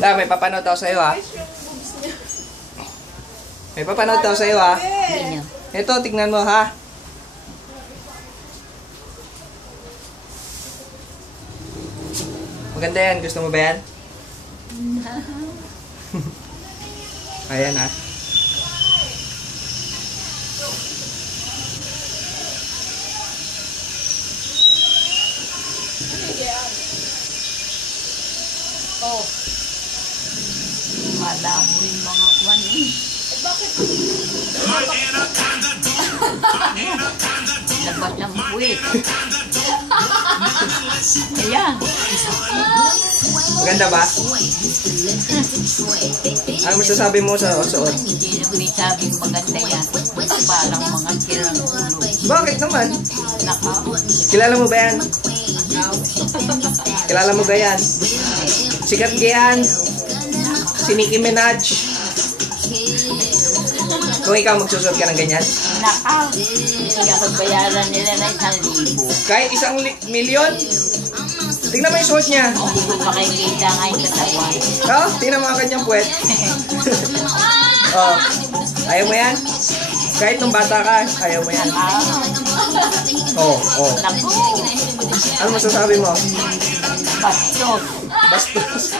May papanood ako sa'yo ha. May papanood ako sa'yo ha. Ito, tignan mo ha. Maganda yan. Gusto mo ba yan? Ayan ha. Oh. Madamo yung mga kwan eh. Bakit? Labas ng puwit. Ayan. Maganda ba? Ano masasabi mo sa suot? Hindi naman sabing maganda yan. Parang mga sirang ulo. Bakit naman? Naka. Kilala mo ba yan? Kilala mo ba yan? Sikat yan. Si Nicki Minaj. Kung ikaw magsusuot ka ng ganyan? Naka. Kaya bayaran nila na 1,000. Kahit 1,000,000? Tingnan mo yung suot niya. Hindi ko makikita nga yung katawan. Oh, tingnan mo ang kanyang puwet. Oh, ayaw mo yan? Kahit nung bata ka, ayaw mo yan. Oh. Naku. Ano masasabi mo? Bastos. Bastos.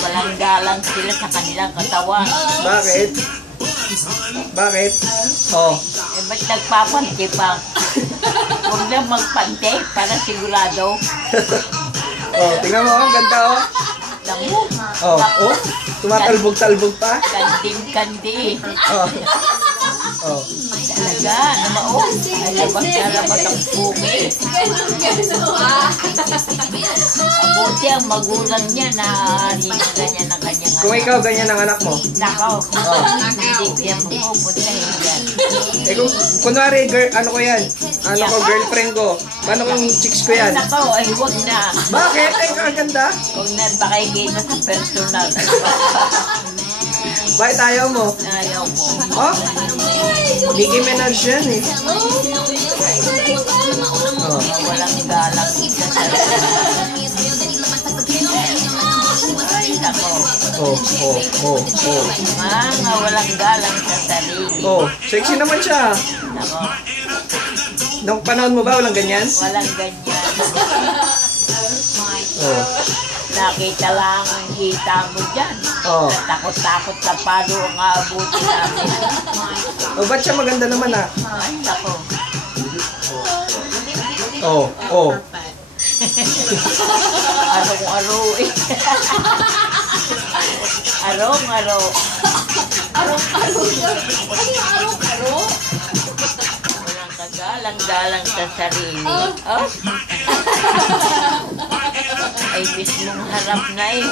Walang galang sila sa kanilang katawan. Bakit? Bakit? Oh. Eh, ba't nagpapanti pa? Huwag lang magpanti para sigurado. Oh, tingnan mo, ang ganda oh. Naku. Oh. Tumatalbog-talbog pa. Kandim-kandi. Oh. Talaga, namaon. Labas ang buki. Mabuti ang magulang niya na ganyan ang kanyang anak. Kung ikaw ganyan ang anak mo. Nakaw. Hindi yan mapupunta yan. Eh kung kunwari, girlfriend ko. Paano kung chicks ko yan? Nakaw, ay huwag na. Bakit? Ay, ang ganda. Huwag na pakikita sa personal. Bakit ayaw mo? Ayaw ko. Oh? Nicki Minaj yan eh. Oh. Walang galang. Ay, nako. Oh. Mga walang galang sa sarili. Oh, sexy naman siya. Nako. Nung panahon mo ba, walang ganyan? Walang ganyan. Oh. Nakita lang ang hita mo dyan. Oh. Takot-takot na paano ang aabutin namin. Oh, ba't siya maganda naman ah? Ay, nako. Oh. Arong-aro eh. Arong-aro. Arong-aro. Ano yung arong-aro? Walang kagalang-galang sa sarili. Oh? Ay, mismong harap na eh.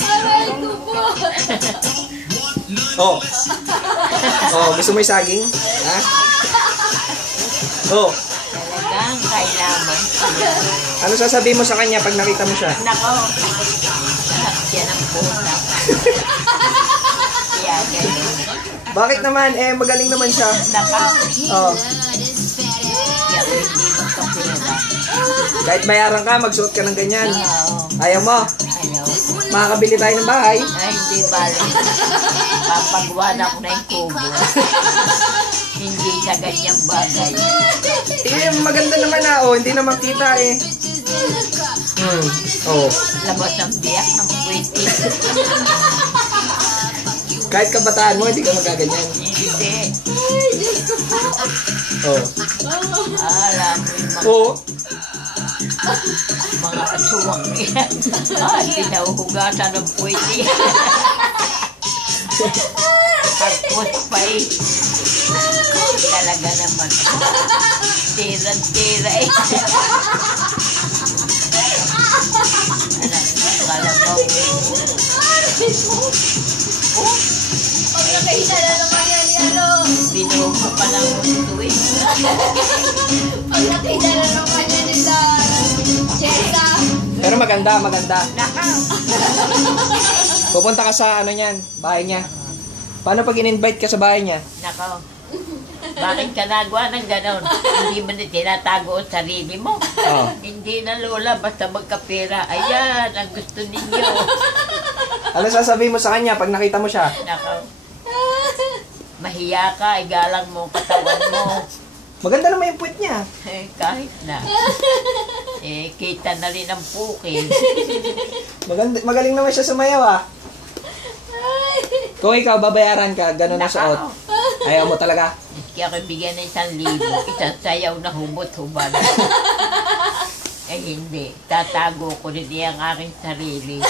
Aray ko po. Gusto mo yung saging? Ha? Oh. Talagang kailangan. Ano sasabihin mo sa kanya pag nakita mo siya? Nako. Yan ang puta. Kaya ganun. Bakit naman? Eh, magaling naman siya. Nako. Oh. Kaya hindi magkapira. Kahit bayaran ka, magsuot ka ng ganyan. Oo. Ayaw mo? Ayaw. Makakabili tayo ng bahay. Ay, hindi bali. Papagawa na ko na yung kubo. Hindi sa ganyang bagay. Eh, maganda naman na. Oh, hindi naman kita eh. Oh. Labas ang biyak ng puwiti. Kahit kabataan mo, hindi ka magaganyan. Hindi. Ay, Diyos ko po. Oh. Alam mo yung Oh. mga asuwang yan. Ay, pinahuhugasan ng puwiti. Pagpus pa eh. Talaga naman. Tira-tira eh. Anak, kalabaw. Oh, Pag nakita na naman yan ni ano. binuho pa lang gusto eh. Pag nakita na naman yan nila. Chesa. Pero maganda. Naka. Pupunta ka sa ano niyan, bahay niya. Paano pag in-invite ka sa bahay niya? Nako. Bakit ka nagawa ng ganon? Hindi mo na tinatago ang sarili mo. Oh. Hindi na lola, basta magkapera. Ayan, ang gusto ninyo. Ano sasabihin mo sa kanya pag nakita mo siya? Nakaw. Mahiya ka, igalang mo ang katawan mo. Maganda naman yung puwet niya. Eh, kahit na. Eh, kita na rin ang pukin. Magaling naman siya sumayaw ah. Kung ikaw, babayaran ka, gano'n na suot. Ayaw mo talaga. Kaya ako bigyan ng 1,000, isang sayaw na humot-hubad. Eh hindi, tatago ko rin ang aking sarili.